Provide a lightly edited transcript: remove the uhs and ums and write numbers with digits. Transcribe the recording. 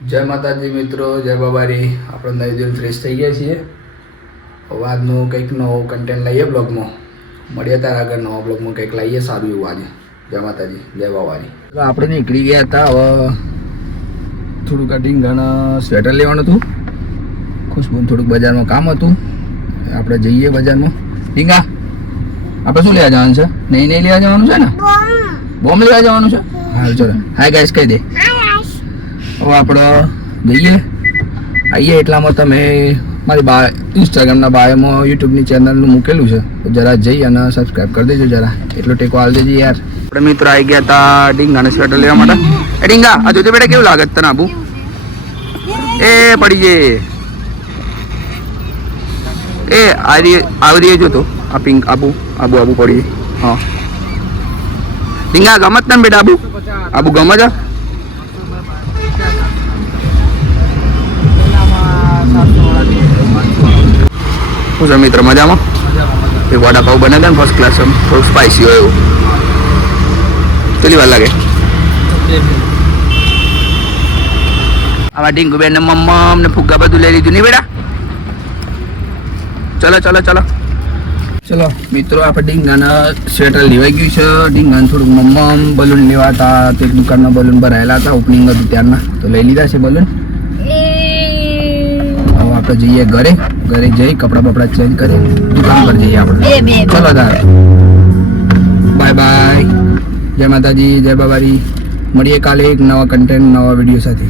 જય માતાજી મિત્રો, જય બાબારી. આપણે નવી દિન ફ્રેશ થઈ ગયા છીએ. હવે આજનું કંઈક નવો કન્ટેન્ટ લઈએ બ્લોગમાં. મળીએ ત્યારે આગળ નવા બ્લોગમાં કંઈક લઈએ સારું એવું આજે. જય માતાજી, જય બાબારી. આપણે નીકળી ગયા હતા. હવે થોડું કટિંગ ઘણા સ્વેટર લેવાનું હતું. ખુશ્બુનું થોડુંક બજારમાં કામ હતું. આપણે જઈએ બજારમાં. ડીંગા આપણે શું લેવા જવાનું છે? નહીં લેવા જવાનું છે ને? બોમ્બ લેવા જવાનું છે. હાલ ચલો, હાય ગાઈસ કહી દે. હવે આપણે જઈએ આવીએ એટલામાં તમે મારી ઇન્સ્ટાગ્રામના બાયોમાં યુટ્યુબની ચેનલનું મૂકેલું છે, જરા જઈ અને સબસ્ક્રાઈબ કરી દેજો. જરા એટલો ટેકો આલ દેજો યાર. આપણે મિત્રો આવી ગયા હતા ડીંગાને સ્વેટર લેવા માટે. એ ડીંગા આ જોતી બેટા કેવું લાગે તને? આબુ એ પડી જે એ આવી જોતો આ પિંક આબુ આબુ આબુ પડી. હા ડીંગા ગમત ને બેટા? આબુ આબુ ગમે છે? શું છે મિત્ર, મજામાં? એ વડાપાવ બને છે ને ફર્સ્ટ ક્લાસ, થોડુંક સ્પાઇસી હોય એવું. કેટલી વાર લાગે? આવા ડીંગુબેન ને મમ્મા ને ફુગ્ગા બધું લઈ લીધું નહીં બેટા? ચલો ચલો ચલો ચલો મિત્રો, આપણે ડીંગાના સ્વેટર લેવાઈ ગયું છે. ડીંગાને થોડુંક મમ્મા બલૂન લેવા હતા, તે દુકાનના બલૂન ભરાયેલા હતા, ઓપનિંગ હતું ત્યારના, તો લઈ લીધા છે બલૂન. આપણે જઈએ ઘરે જઈ કપડા બપડા ચેન્જ કરી દુકાન પર જઈએ આપણે. ચલો તાર બાય બાય. જય માતાજી, જય બાબારી. મળીએ કાલે એક નવા કન્ટેન્ટ નવા વિડીયો સાથે.